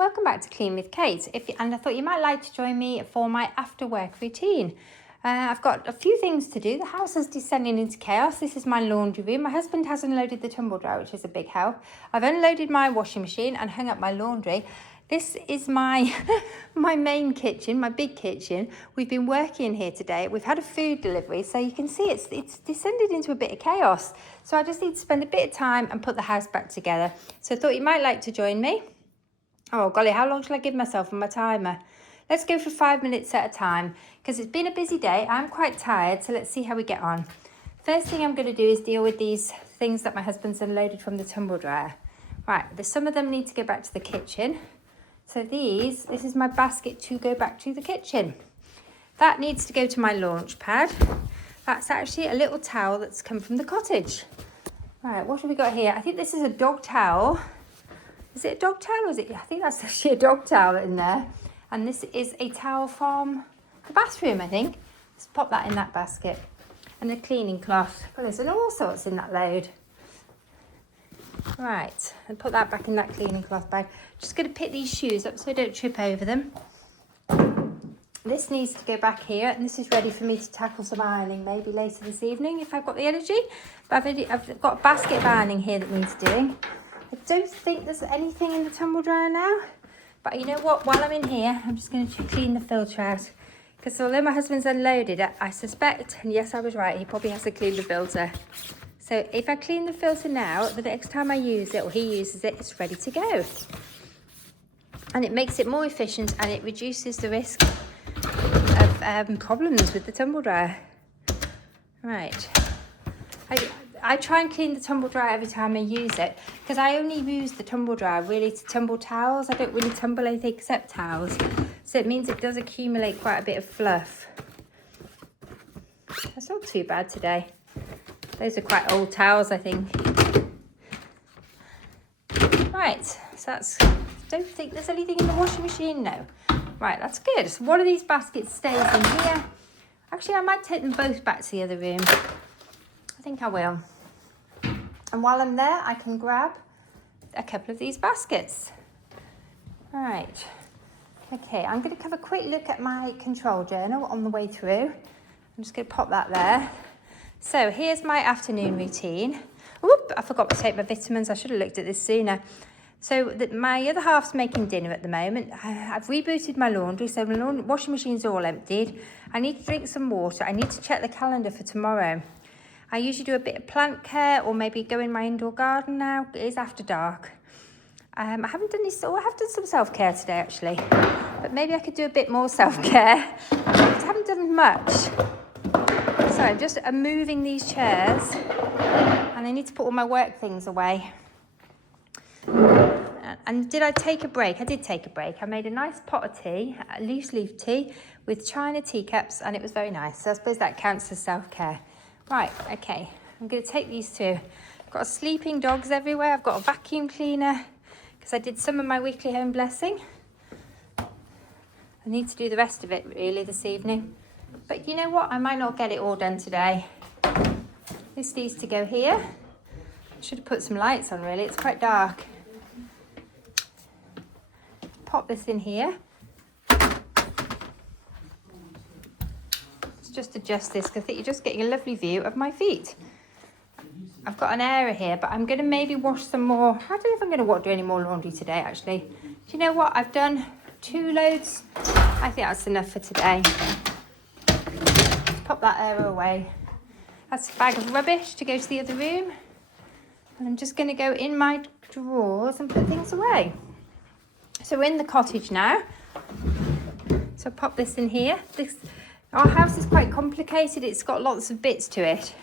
Welcome back to Clean with Kate. And I thought you might like to join me for my after work routine. I've got a few things to do. The house is descending into chaos. This is my laundry room. My husband has unloaded the tumble dryer, which is a big help. I've unloaded my washing machine and hung up my laundry. This is my my main kitchen, my big kitchen. We've been working here today. We've had a food delivery, so you can see it's descended into a bit of chaos. So I just need to spend a bit of time and put the house back together. So I thought you might like to join me. Oh golly, how long shall I give myself on my timer? Let's go for 5 minutes at a time because it's been a busy day. I'm quite tired, so let's see how we get on. First thing I'm going to do is deal with these things that my husband's unloaded from the tumble dryer. Right, some of them need to go back to the kitchen. So this is my basket to go back to the kitchen. That needs to go to my launch pad. That's actually a little towel that's come from the cottage. Right, what have we got here? I think this is a dog towel. Is it a dog towel or is it? I think that's actually a dog towel in there. And this is a towel from the bathroom, I think. Let's pop that in that basket. And a cleaning cloth. Well, there's all sorts in that load. Right, and put that back in that cleaning cloth bag. Just going to pick these shoes up so I don't trip over them. This needs to go back here, and this is ready for me to tackle some ironing maybe later this evening if I've got the energy. But I've got a basket of ironing here that needs doing. I don't think there's anything in the tumble dryer now, but you know what, while I'm in here, I'm just going to clean the filter out, because although my husband's unloaded it, I suspect, and yes, I was right, he probably has to clean the filter. So if I clean the filter now, the next time I use it, or he uses it, it's ready to go. And it makes it more efficient, and it reduces the risk of problems with the tumble dryer. Right. I try and clean the tumble dryer every time I use it, because I only use the tumble dryer really to tumble towels. I don't really tumble anything except towels. So it means it does accumulate quite a bit of fluff. That's not too bad today. Those are quite old towels, I think. Right, so don't think there's anything in the washing machine, no. Right, that's good. So one of these baskets stays in here. Actually, I might take them both back to the other room. I think I will. And while I'm there, I can grab a couple of these baskets. Right. Okay, I'm going to have a quick look at my control journal on the way through. I'm just going to pop that there. So here's my afternoon routine. Oop, I forgot to take my vitamins. I should have looked at this sooner. So my other half's making dinner at the moment. I've rebooted my laundry, so my washing machine's all emptied. I need to drink some water. I need to check the calendar for tomorrow. I usually do a bit of plant care or maybe go in my indoor garden now. It is after dark. I haven't done this, or I have done some self-care today actually. But maybe I could do a bit more self-care. I haven't done much. So I'm just moving these chairs, and I need to put all my work things away. And did I take a break? I did take a break. I made a nice pot of tea, a loose leaf tea with china teacups, and it was very nice. So I suppose that counts as self-care. Right, okay, I'm going to take these through. I've got sleeping dogs everywhere. I've got a vacuum cleaner because I did some of my weekly home blessing. I need to do the rest of it really this evening. But you know what? I might not get it all done today. This needs to go here. I should have put some lights on really. It's quite dark. Pop this in here. Just adjust this because I think you're just getting a lovely view of my feet. I've got an area here, but I'm going to maybe wash some more. I don't know if I'm going to do any more laundry today actually. Do you know what? I've done 2 loads. I think that's enough for today. Let's pop that area away. That's a bag of rubbish to go to the other room. And I'm just going to go in my drawers and put things away. So we're in the cottage now. So pop this in here. Our house is quite complicated. It's got lots of bits to it.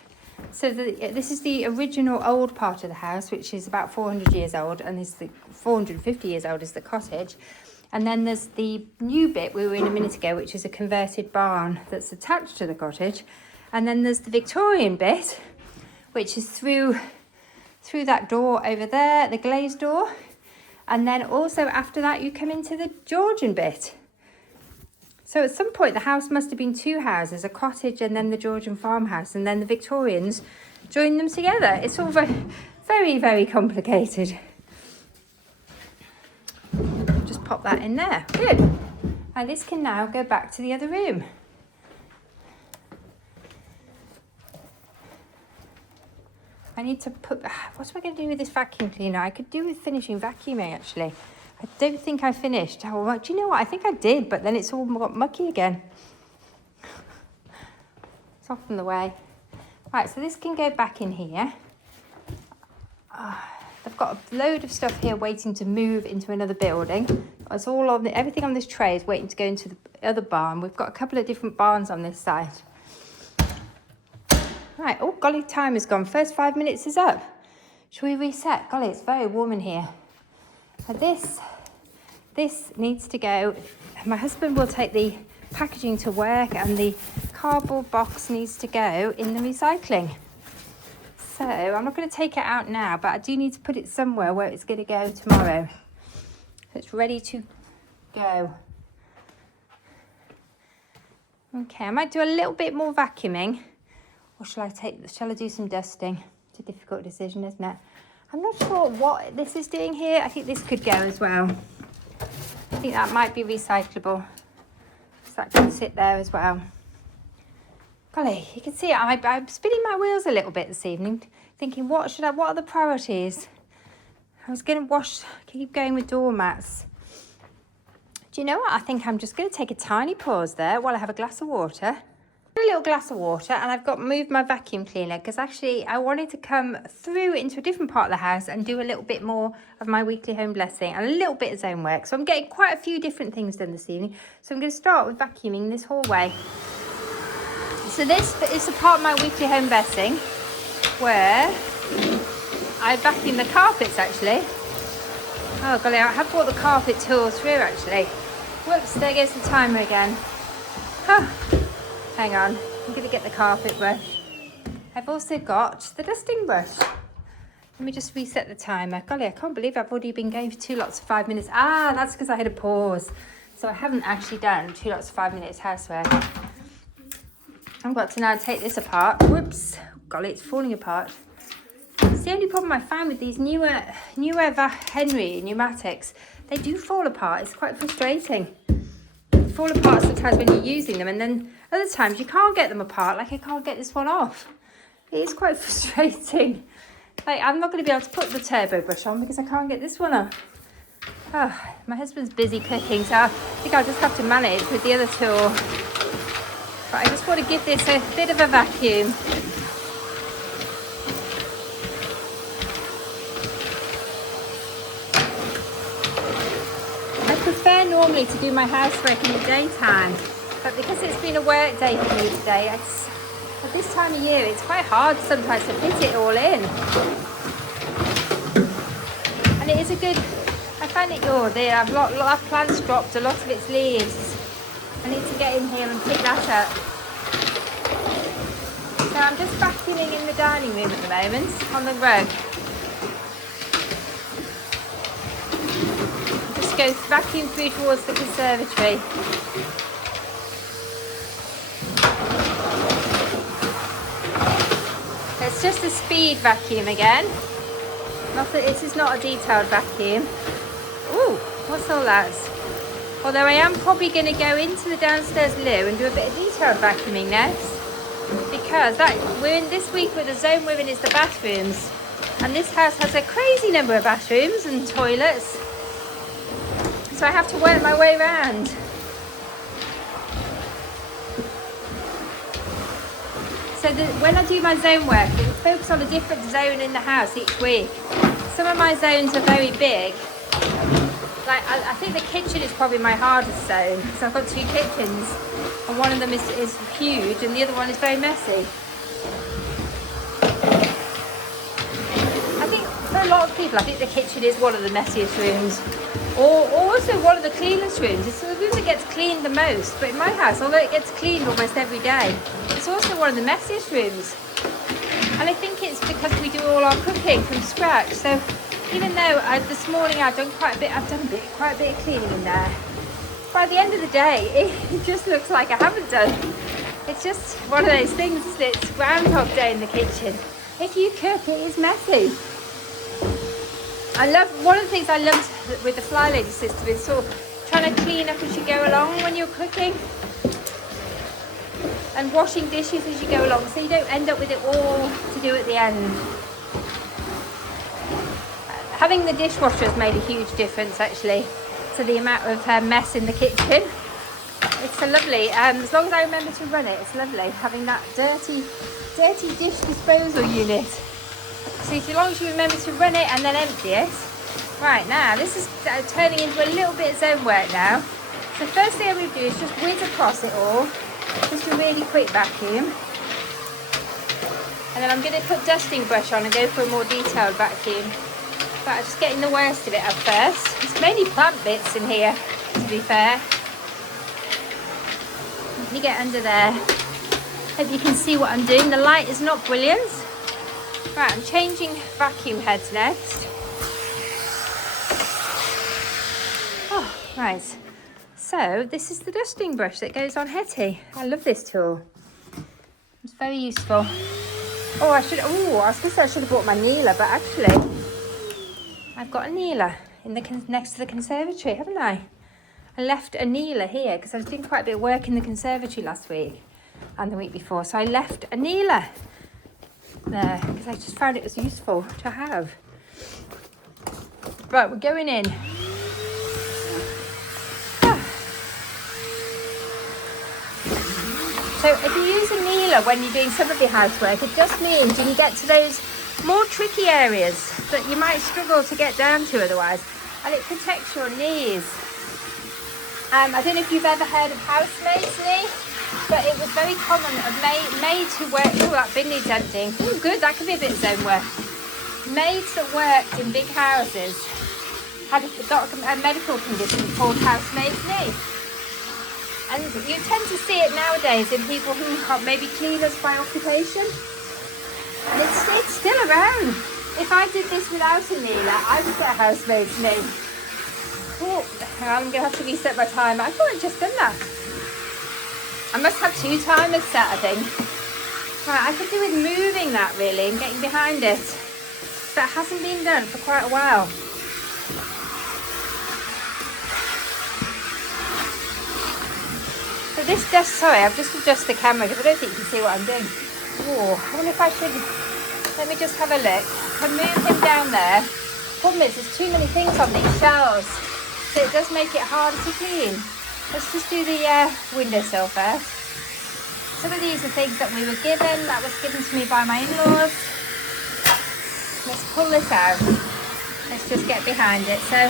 So this is the original old part of the house, which is about 400 years old, and this is the 450 years old is the cottage. And then there's the new bit we were in a minute ago, which is a converted barn that's attached to the cottage. And then there's the Victorian bit, which is through that door over there, the glazed door. And then also after that, you come into the Georgian bit. So at some point, the house must have been 2 houses, a cottage and then the Georgian farmhouse, and then the Victorians joined them together. It's all very, very, very complicated. pop that in there. Good. And this can now go back to the other room. I need to put, what am I going to do with this vacuum cleaner? I could do with finishing vacuuming, actually. I don't think I finished. Oh, well, do you know what? I think I did, but then it's all got mucky again. It's off from the way. Right, so this can go back in here. I've got a load of stuff here waiting to move into another building. It's all on everything on this tray is waiting to go into the other barn. We've got a couple of different barns on this side. Right, oh golly, time has gone. First 5 minutes is up. Shall we reset? Golly, it's very warm in here. Now this needs to go. My husband will take the packaging to work, and the cardboard box needs to go in the recycling. So I'm not going to take it out now, but I do need to put it somewhere where it's going to go tomorrow. So it's ready to go. Okay, I might do a little bit more vacuuming, or shall I do some dusting? It's a difficult decision, isn't it? I'm not sure what this is doing here. I think this could go as well. I think that might be recyclable. So that can sit there as well. Golly, you can see I'm spinning my wheels a little bit this evening, thinking what are the priorities? I was going to keep going with doormats. Do you know what? I think I'm just going to take a tiny pause there while I have a glass of water. A little glass of water, and I've got moved my vacuum cleaner because actually I wanted to come through into a different part of the house and do a little bit more of my weekly home blessing and a little bit of zone work. So I'm getting quite a few different things done this evening. So I'm going to start with vacuuming this hallway. So this is the part of my weekly home blessing where I vacuum the carpets actually. Oh golly, I have brought the carpet tool through actually. Whoops, there goes the timer again. Oh. Hang on, I'm going to get the carpet brush. I've also got the dusting brush. Let me just reset the timer. Golly, I can't believe I've already been going for 2 lots of 5 minutes. Ah, that's because I had a pause. So I haven't actually done 2 lots of 5 minutes housework. I've got to now take this apart. Whoops, golly, it's falling apart. It's the only problem I found with these newer Henry pneumatics. They do fall apart. It's quite frustrating. They fall apart sometimes when you're using them, and then other times you can't get them apart, like I can't get this one off. It is quite frustrating. Like, I'm not going to be able to put the turbo brush on because I can't get this one off. Oh, my husband's busy cooking, so I think I'll just have to manage with the other tool. But I just want to give this a bit of a vacuum. I prefer normally to do my housework in the daytime. But because it's been a work day for me today, at this time of year, it's quite hard sometimes to fit it all in. And it is a good, I find it good. I've lot of plants dropped, a lot of its leaves. I need to get in here and pick that up. So I'm just vacuuming in the dining room at the moment, on the rug. Just go vacuum through towards the conservatory. It's just a speed vacuum again. This is not a detailed vacuum. Ooh, what's all that? Although I am probably going to go into the downstairs loo and do a bit of detailed vacuuming next. Because this week with the zone we're in is the bathrooms. And this house has a crazy number of bathrooms and toilets. So I have to work my way around. So when I do my zone work, I focus on a different zone in the house each week. Some of my zones are very big. Like I think the kitchen is probably my hardest zone because I've got 2 kitchens and one of them is huge and the other one is very messy. I think for a lot of people, I think the kitchen is one of the messiest rooms. Or also one of the cleanest rooms. It's the room that gets cleaned the most. But in my house, although it gets cleaned almost every day, it's also one of the messiest rooms. And I think it's because we do all our cooking from scratch. So even though this morning I've done quite a bit of cleaning in there, by the end of the day, it just looks like I haven't done. It's just one of those things that's Groundhog Day in the kitchen. If you cook, it is messy. One of the things I love with the FlyLady system is sort of trying to clean up as you go along when you're cooking. And washing dishes as you go along, so you don't end up with it all to do at the end. Having the dishwasher has made a huge difference actually to the amount of mess in the kitchen. It's so lovely, as long as I remember to run it, it's lovely having that dirty dish disposal unit. So as long as you remember to run it and then empty it. Right, now this is turning into a little bit of zone work now. So the first thing I'm going to do is just whiz across it all. Just a really quick vacuum. And then I'm going to put dusting brush on and go for a more detailed vacuum. But I'm just getting the worst of it up first. It's mainly plant bits in here, to be fair. Let me get under there. Hope you can see what I'm doing. The light is not brilliant. Right, I'm changing vacuum heads next. Oh, right. So this is the dusting brush that goes on Hetty. I love this tool. It's very useful. Oh, I was going to say I should have bought my kneeler, but actually I've got a kneeler in the next to the conservatory, haven't I? I left a kneeler here because I was doing quite a bit of work in the conservatory last week and the week before. So I left a kneeler there because I just found it was useful to have. Right, we're going in. So if you use a kneeler when you're doing some of your housework, it just means you can get to those more tricky areas that you might struggle to get down to otherwise, and it protects your knees. I don't know if you've ever heard of housemaid's knee, but it was very common of maids who worked. Oh, that bin needs emptying. Oh, good, that could be a bit of zone work. Maids that worked in big houses got a medical condition called housemaid's knee. And you tend to see it nowadays in people who are maybe cleaners by occupation. And it's still around. If I did this without a kneeler, I would get a housemaid's knee. Oh, I'm going to have to reset my timer. I thought I'd just done that. I must have 2 timers set, I think. Right, I could do with moving that really and getting behind it. That hasn't been done for quite a while. So this desk, sorry, I've just adjusted the camera because I don't think you can see what I'm doing. Oh, I wonder if I should, let me just have a look. I can move him down there. Problem is, there's too many things on these shelves, so it does make it harder to clean. Let's just do the windowsill first. Some of these are things that we were given, that was given to me by my in-laws. Let's pull this out. Let's just get behind it. So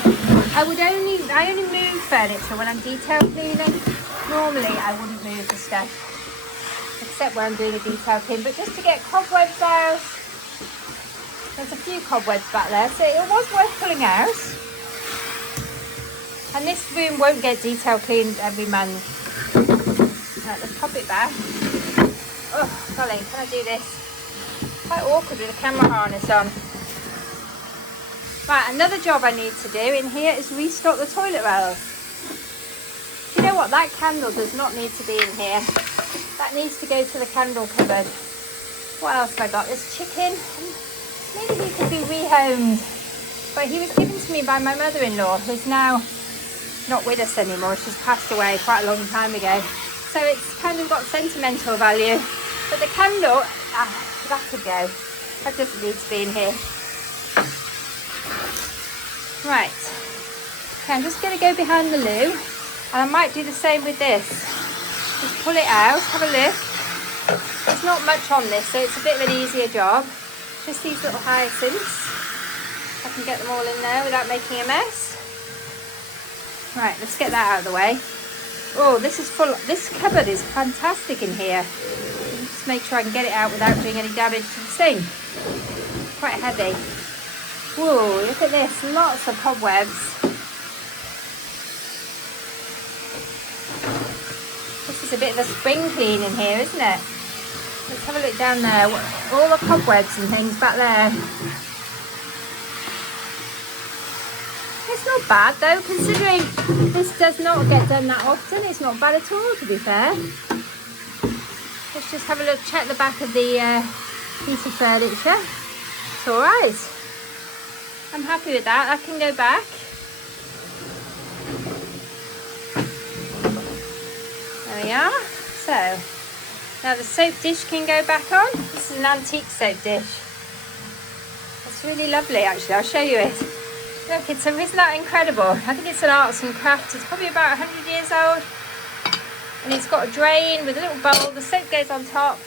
I only move furniture when I'm detail cleaning. Normally I wouldn't move the stuff, except when I'm doing a detail clean, but just to get cobwebs out. There's a few cobwebs back there, so it was worth pulling out. And this room won't get detail cleaned every month. Right, let's pop it back. Oh, golly, can I do this? Quite awkward with the camera harness on. Right, another job I need to do in here is restock the toilet rolls. You know what, that candle does not need to be in here. That needs to go to the candle cupboard. What else have I got? This chicken. Maybe he could be rehomed. But he was given to me by my mother-in-law, who's now not with us anymore. She's passed away quite a long time ago. So it's kind of got sentimental value. But the candle, that could go. That doesn't need to be in here. Right. Okay, I'm just going to go behind the loo. And I might do the same with this. Just pull it out, have a look. There's not much on this, so it's a bit of an easier job. Just these little hyacinths. I can get them all in there without making a mess. Right, let's get that out of the way. Oh, this is full. This cupboard is fantastic in here. Just make sure I can get it out without doing any damage to the sink. Quite heavy. Whoa, look at this. Lots of cobwebs. This is a bit of a spring clean in here, isn't it? Let's have a look down there. All the cobwebs and things back there. It's not bad though, considering this does not get done that often. It's not bad at all, to be fair. Let's just have a look, check the back of the piece of furniture. It's alright. I'm happy with that. That can go back. There we are. So now the soap dish can go back on. This is an antique soap dish. It's really lovely actually. I'll show you it. Look, isn't that incredible? I think it's an arts and crafts. It's probably about 100 years old. And it's got a drain with a little bowl. The soap goes on top.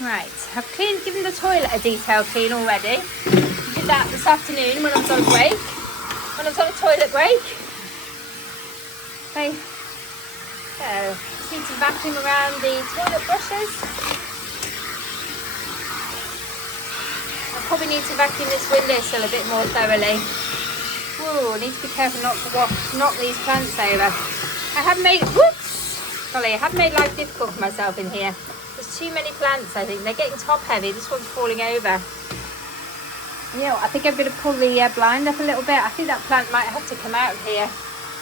Right, I've given the toilet a detail clean already. Did that this afternoon when I was on a break. When I was on a toilet break. Okay. So, just need to vacuum around the toilet brushes. I probably need to vacuum this windowsill a bit more thoroughly. Ooh, I need to be careful not to knock these plants over. I have made, whoops! Golly, I have made life difficult for myself in here. There's too many plants, I think. They're getting top heavy. This one's falling over. You know, I think I'm going to pull the blind up a little bit. I think that plant might have to come out of here.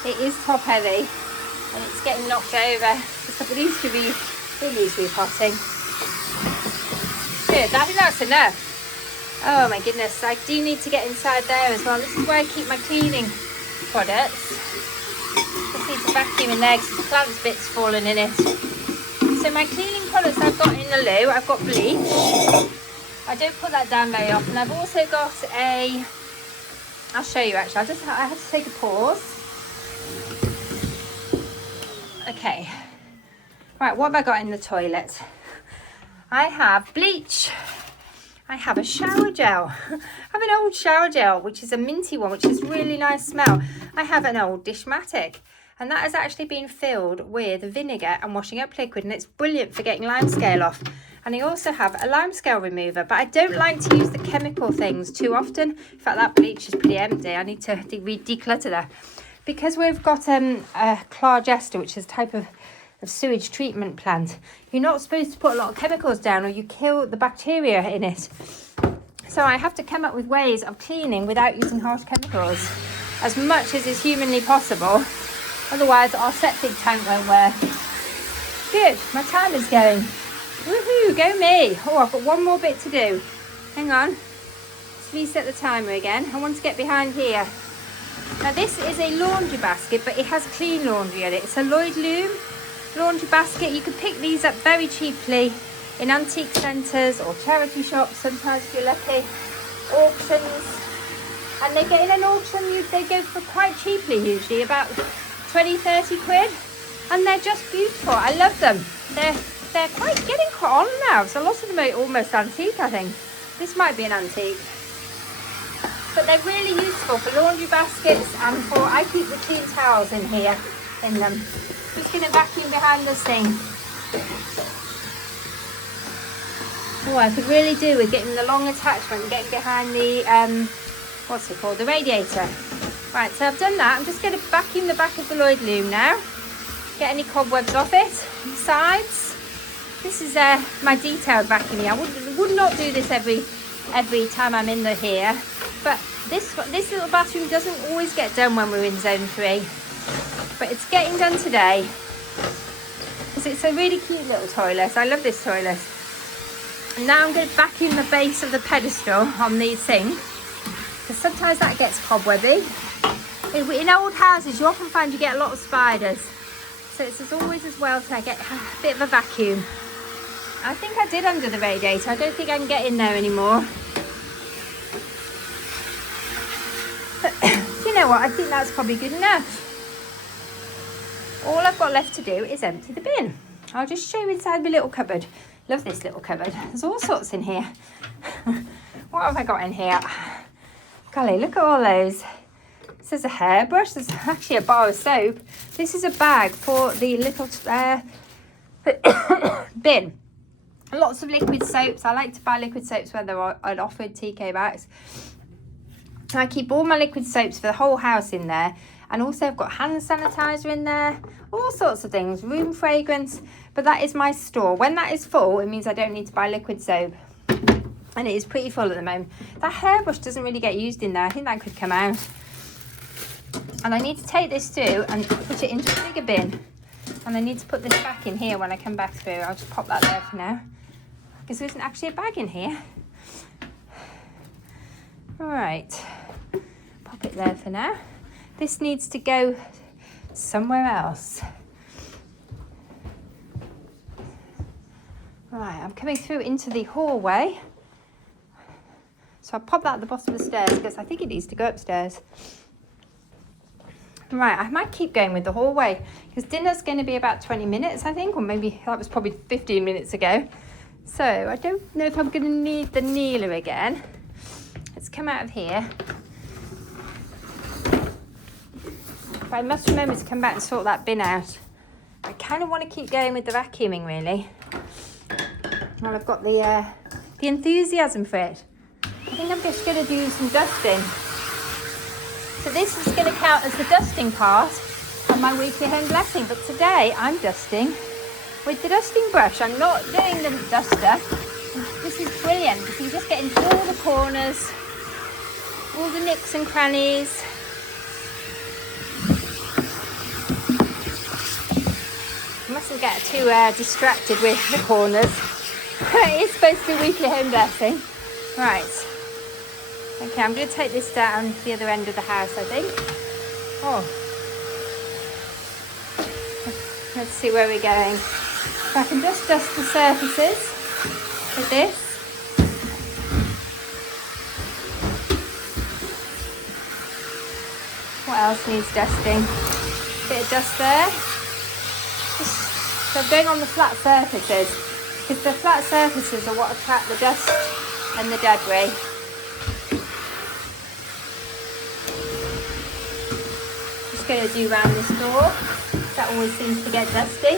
It is top heavy and it's getting knocked over. It needs to be repotting. Good, I think that's enough. Oh my goodness, I do need to get inside there as well. This is where I keep my cleaning products. Just need to vacuum in there because the plant's bits fallen in it. So my cleaning products I've got in the loo, I've got bleach. I don't put that down very often. I've also got I'll show you actually. I had to take a pause. Okay. Right, what have I got in the toilet? I have bleach. I have a shower gel. I have an old shower gel, which is a minty one, which is really nice smell. I have an old Dishmatic. And that has actually been filled with vinegar and washing up liquid, and it's brilliant for getting limescale off. And I also have a limescale remover, but I don't like to use the chemical things too often. In fact, that bleach is pretty empty. I need to declutter that. Because we've got a Clargester, which is a type of sewage treatment plant, you're not supposed to put a lot of chemicals down or you kill the bacteria in it. So I have to come up with ways of cleaning without using harsh chemicals as much as is humanly possible. Otherwise, our septic tank won't work. Good, my timer's going. Woohoo, go me. Oh, I've got one more bit to do. Hang on. Let's reset the timer again. I want to get behind here. Now, this is a laundry basket, but it has clean laundry in it. It's a Lloyd Loom laundry basket. You can pick these up very cheaply in antique centres or charity shops, sometimes if you're lucky. Auctions. And they get in an auction, they go for quite cheaply usually, about 20-30 quid, and they're just beautiful. I love them. They're getting quite on now, so a lot of them are almost antique. I think this might be an antique, but they're really useful for laundry baskets and for, I keep the clean towels in here in them. Just going to vacuum behind this thing. Oh, I could really do with getting the long attachment and getting behind the what's it called, the radiator. Right, so I've done that. I'm just going to vacuum the back of the Lloyd Loom now. Get any cobwebs off it. The sides. This is my detailed vacuuming. I would not do this every time I'm in here. But this little bathroom doesn't always get done when we're in zone 3. But it's getting done today. Because it's a really cute little toilet. I love this toilet. And now I'm going to vacuum the base of the pedestal on the sink. Because sometimes that gets cobwebby. In old houses, you often find you get a lot of spiders. So it's always as well to get a bit of a vacuum. I think I did under the radiator. I don't think I can get in there anymore. But you know what? I think that's probably good enough. All I've got left to do is empty the bin. I'll just show you inside my little cupboard. Love this little cupboard. There's all sorts in here. What have I got in here? Golly, look at all those. This is a hairbrush. There's actually a bar of soap. This is a bag for the little bin. Lots of liquid soaps. I like to buy liquid soaps when they're offered TK bags. I keep all my liquid soaps for the whole house in there. And also I've got hand sanitizer in there. All sorts of things. Room fragrance. But that is my store. When that is full, it means I don't need to buy liquid soap. And it is pretty full at the moment. That hairbrush doesn't really get used in there. I think that could come out. And I need to take this through and put it into a bigger bin. And I need to put this back in here when I come back through. I'll just pop that there for now. Because there isn't actually a bag in here. All right, pop it there for now. This needs to go somewhere else. Right, I'm coming through into the hallway. So I'll pop that at the bottom of the stairs because I think it needs to go upstairs. Right, I might keep going with the hallway because dinner's going to be about 20 minutes, I think, or maybe that was probably 15 minutes ago. So I don't know if I'm going to need the kneeler again. Let's come out of here. But I must remember to come back and sort that bin out. I kind of want to keep going with the vacuuming, really. Well, I've got the enthusiasm for it. I think I'm just going to do some dusting. So this is going to count as the dusting part of my weekly home blessing. But today I'm dusting with the dusting brush. I'm not doing the duster. This is brilliant because you just get into all the corners, all the nicks and crannies. You mustn't get too distracted with the corners. It is supposed to be weekly home blessing. Right. Okay, I'm going to take this down the other end of the house, I think. Oh. Let's see where we're going. If I can just dust the surfaces with this. What else needs dusting? Bit of dust there. So I'm going on the flat surfaces, because the flat surfaces are what attract the dust and the debris. Going to do round this door. That always seems to get dusty.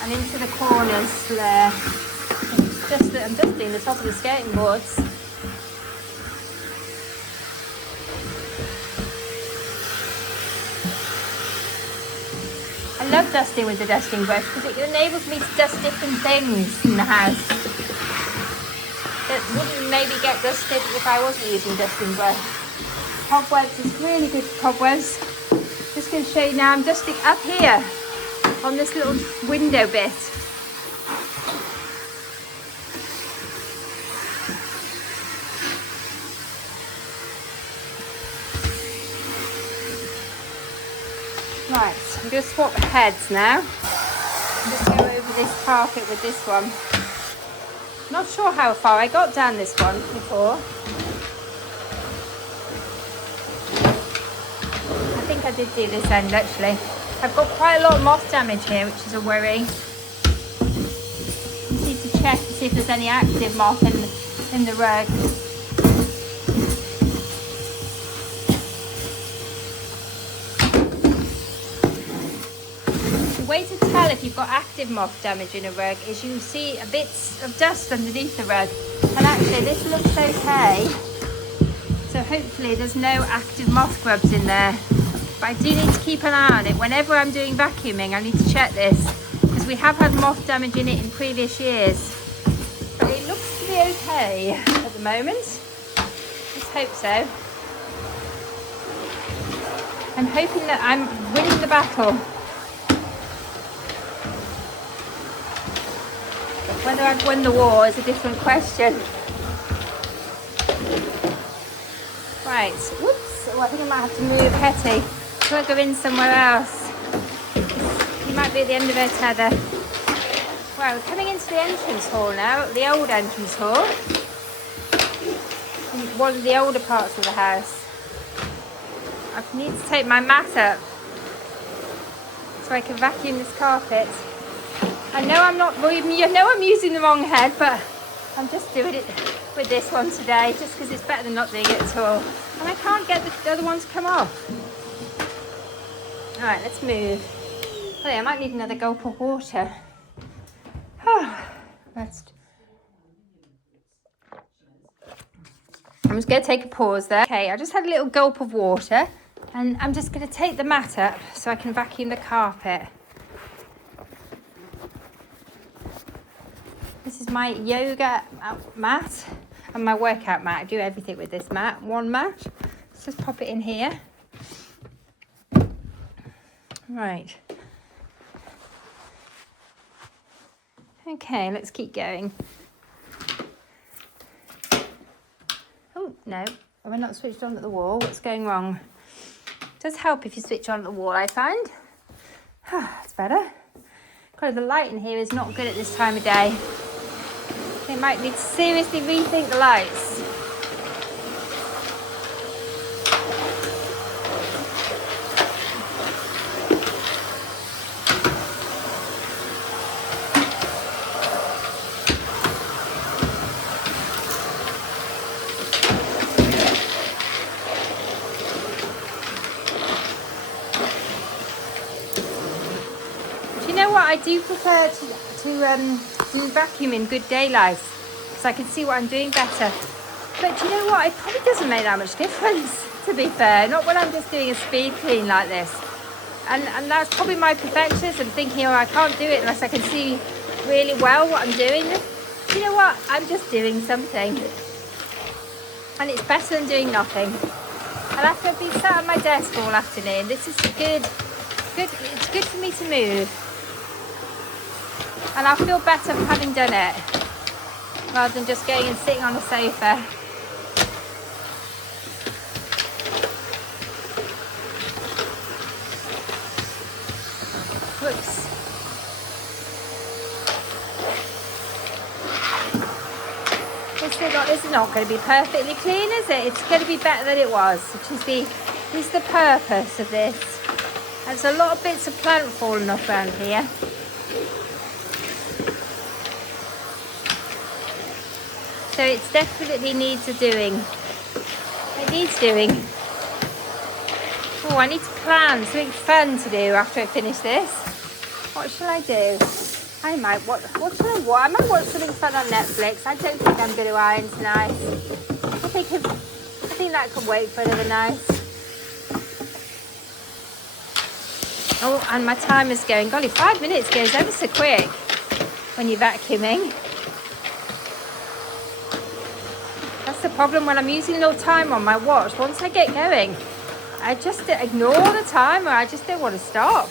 And into the corners there. It's just that I'm dusting the top of the skating boards. I love dusting with the dusting brush because it enables me to dust different things in the house that wouldn't maybe get dusted if I wasn't using dusting brush. Cobwebs is really good for cobwebs. Just going to show you now, I'm dusting up here on this little window bit. Right, I'm going to swap heads now. Just go over this carpet with this one. Not sure how far I got down this one before. I think I did do this end actually. I've got quite a lot of moth damage here, which is a worry. I need to check to see if there's any active moth in the rug. The way to tell if you've got active moth damage in a rug is you see a bit of dust underneath the rug. And actually this looks okay. So hopefully there's no active moth grubs in there. But I do need to keep an eye on it. Whenever I'm doing vacuuming, I need to check this because we have had moth damage in it in previous years. But it looks to be okay at the moment. Let's hope so. I'm hoping that I'm winning the battle. But whether I've won the war is a different question. Right, whoops. Oh, I think I might have to move Hetty. Plug her in somewhere else. You might be at the end of her tether. Right, we're coming into the entrance hall now, the old entrance hall. One of the older parts of the house. I need to take my mat up so I can vacuum this carpet. I know I'm using the wrong head, but I'm just doing it with this one today, just because it's better than not doing it at all. And I can't get the other one to come off. All right, let's move. Oh yeah, I might need another gulp of water. Rest. I'm just going to take a pause there. Okay, I just had a little gulp of water, and I'm just going to take the mat up so I can vacuum the carpet. This is my yoga mat and my workout mat. I do everything with this mat. One mat. Let's just pop it in here. Right. Okay, let's keep going. No, we're not switched on at the wall. What's going wrong? It does help if you switch on at the wall, I find. It's better. God, the light in here is not good at this time of day. They might need to seriously rethink the lights. I do prefer to do vacuum in good daylight, so I can see what I'm doing better. But do you know what? It probably doesn't make that much difference, to be fair. Not when I'm just doing a speed clean like this. And that's probably my perfectionism, thinking, oh, I can't do it unless I can see really well what I'm doing. Do you know what? I'm just doing something. And it's better than doing nothing. And after I've been sat at my desk all afternoon, this is good. It's good for me to move. And I'll feel better for having done it, rather than just going and sitting on the sofa. Whoops. This is not going to be perfectly clean, is it? It's going to be better than it was, which is the purpose of this. There's a lot of bits of plant falling off around here. So it definitely needs a doing. It needs doing. Oh, I need to plan something fun to do after I finish this. What shall I do? I might watch. What shall I watch? I might watch something fun on Netflix. I don't think I'm going to iron tonight. I think that could wait for another night. Oh, and my timer's going. Golly, 5 minutes goes ever so quick when you're vacuuming. That's the problem when I'm using no time on my watch. Once I get going, I just ignore the time, or I just don't want to stop.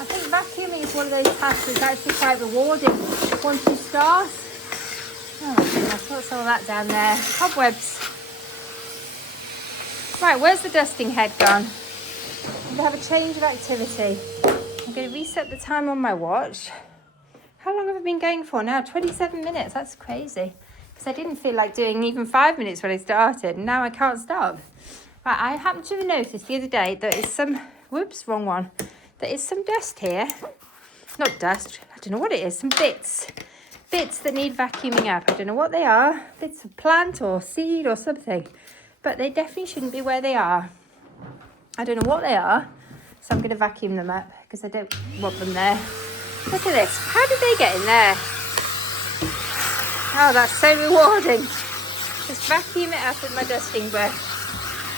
I think vacuuming is one of those tasks that's actually quite rewarding once you start. Oh my goodness, what's all that down there? Cobwebs. Right, where's the dusting head gone? I'm going to have a change of activity. I'm going to reset the time on my watch. How long have I been going for now? 27 minutes. That's crazy. Because I didn't feel like doing even 5 minutes when I started. And now I can't stop. Right, I happened to have noticed the other day that is some... Whoops, wrong one. There is some dust here. Not dust. I don't know what it is. Some bits. Bits that need vacuuming up. I don't know what they are. Bits of plant or seed or something. But they definitely shouldn't be where they are. I don't know what they are. So I'm going to vacuum them up because I don't want them there. Look at this. How did they get in there? Oh, that's so rewarding. Just vacuum it up with my dusting brush.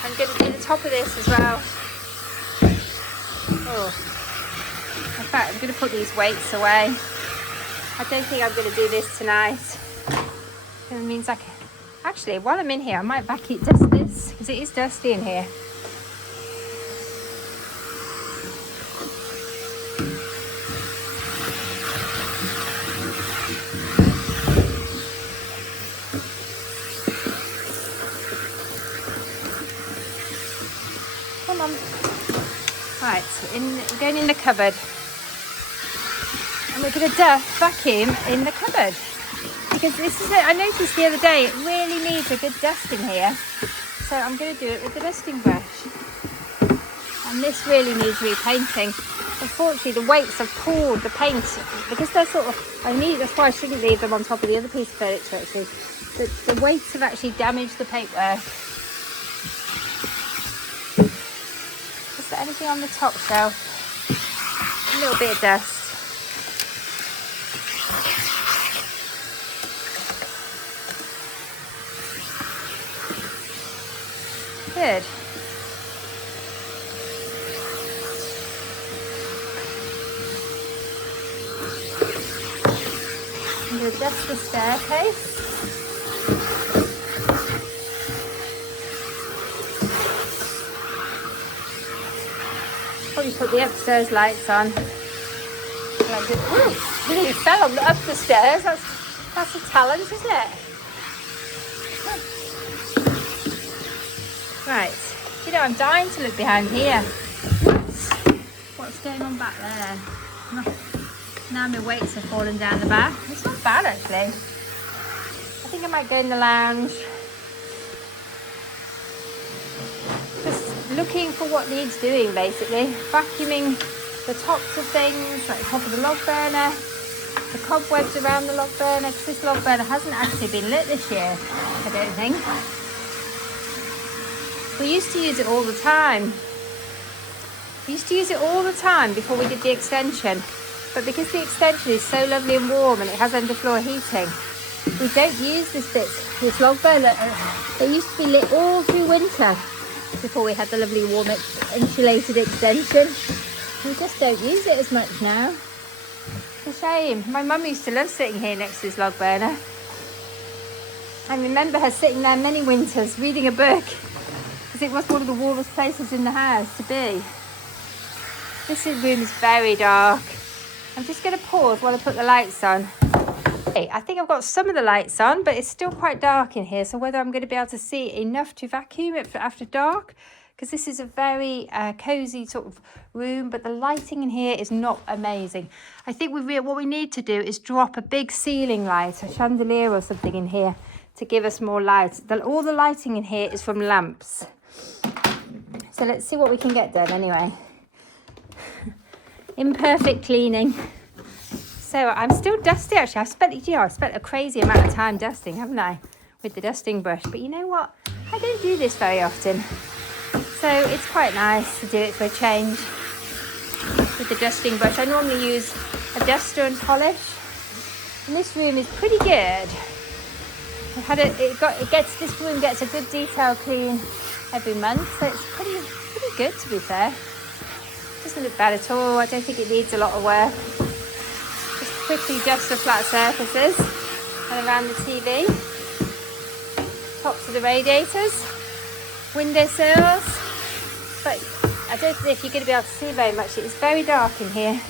I'm going to do the top of this as well. Oh. In fact, I'm going to put these weights away. I don't think I'm going to do this tonight. It means I can... Actually, while I'm in here, I might dust this because it is dusty in here. Right, we're going in the cupboard. And we're going to vacuum in the cupboard. Because this is it. I noticed the other day, it really needs a good dusting here. So I'm going to do it with the dusting brush. And this really needs repainting. Unfortunately, the weights have pulled the paint. Because they're sort of, that's why I shouldn't leave them on top of the other piece of furniture actually. The weights have actually damaged the paintwork. Is there anything on the top shelf? A little bit of dust. Good. I'm going to dust the staircase. Probably put the upstairs lights on. Like it. Ooh, it fell up the stairs. That's a talent, isn't it? Right, you know, I'm dying to look behind here. What's going on back there? Now my weights have fallen down the back. It's not bad actually. I think I might go in the lounge. Just looking for what needs doing basically. Vacuuming the tops of things, like the top of the log burner, the cobwebs around the log burner, because this log burner hasn't actually been lit this year, I don't think. We used to use it all the time. We used to use it all the time before we did the extension. But because the extension is so lovely and warm and it has underfloor heating, we don't use this log burner. It used to be lit all through winter before we had the lovely warm insulated extension. We just don't use it as much now. It's a shame. My mum used to love sitting here next to this log burner. I remember her sitting there many winters reading a book because it was one of the warmest places in the house to be. This room is very dark. I'm just going to pause while I put the lights on. Okay, I think I've got some of the lights on, but it's still quite dark in here. So whether I'm going to be able to see enough to vacuum it after dark, because this is a very cozy sort of room, but the lighting in here is not amazing. I think what we need to do is drop a big ceiling light, a chandelier or something in here to give us more light. All the lighting in here is from lamps. So let's see what we can get done anyway. Imperfect cleaning. So I'm still dusty actually. I've spent a crazy amount of time dusting, haven't I, with the dusting brush. But you know what? I don't do this very often. So it's quite nice to do it for a change with the dusting brush. I normally use a duster and polish. And this room is pretty good. This room gets a good detail clean every month. So it's pretty good, to be fair. Doesn't look bad at all. I don't think it needs a lot of work. Just quickly dust the flat surfaces and around the TV, tops of the radiators, windowsills. But I don't know if you're going to be able to see very much. It's very dark in here.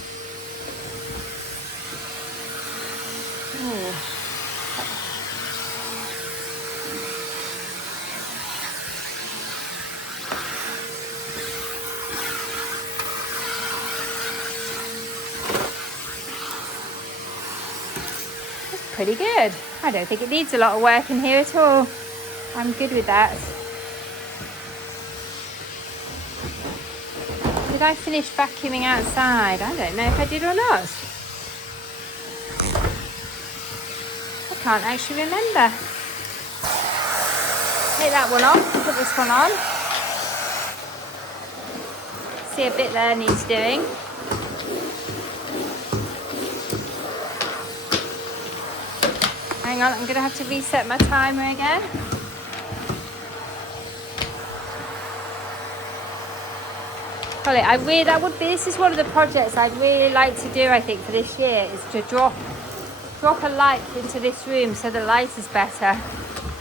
Ooh. Pretty good. I don't think it needs a lot of work in here at all. I'm good with that. Did I finish vacuuming outside? I don't know if I did or not. I can't actually remember. Take that one off, put this one on. See, a bit there needs doing. Hang on, I'm going to have to reset my timer again. Golly, this is one of the projects I'd really like to do, I think, for this year, is to drop a light into this room so the light is better.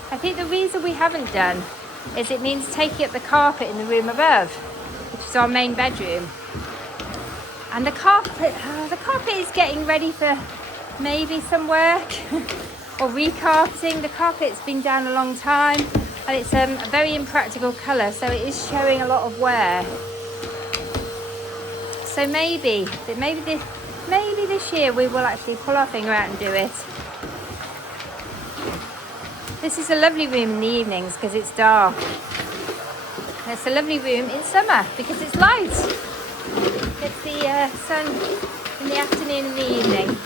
I think the reason we haven't done is it means taking up the carpet in the room above, which is our main bedroom. And the carpet is getting ready for maybe some work. Or recarpeting. The carpet's been down a long time and it's a very impractical colour, so it is showing a lot of wear. So maybe this year we will actually pull our finger out and do it. This is a lovely room in the evenings because it's dark. It's a lovely room in summer because it's light. It's the sun in the afternoon and the evening.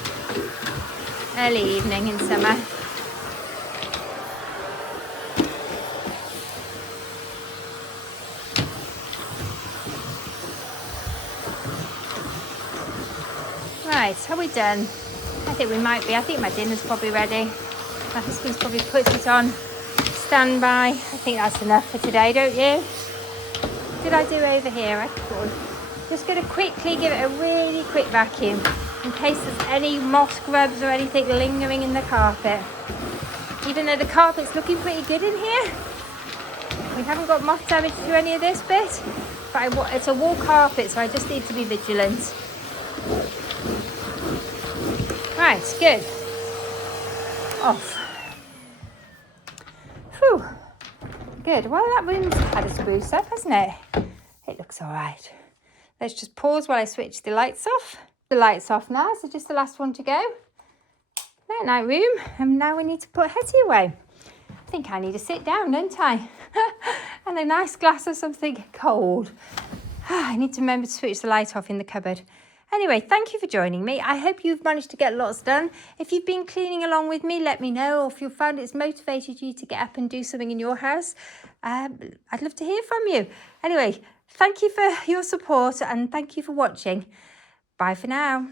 Early evening in summer. Right, are we done? I think we might be. I think my dinner's probably ready. My husband's probably put it on standby. I think that's enough for today, don't you? What did I do over here? I could. Just going to quickly give it a really quick vacuum in case there's any moss grubs or anything lingering in the carpet. Even though the carpet's looking pretty good in here, we haven't got moth damage to any of this bit, but it's a wool carpet, so I just need to be vigilant. Right, good. Off. Whew. Good. Well, that room's had a spruce up, hasn't it? It looks all right. Let's just pause while I switch the lights off. The light's off now, so just the last one to go. Night room. And now we need to put Hetty away. I think I need to sit down, don't I? And a nice glass of something cold. I need to remember to switch the light off in the cupboard. Anyway, thank you for joining me. I hope you've managed to get lots done. If you've been cleaning along with me, let me know. Or if you found it's motivated you to get up and do something in your house, I'd love to hear from you. Anyway, thank you for your support and thank you for watching. Bye for now.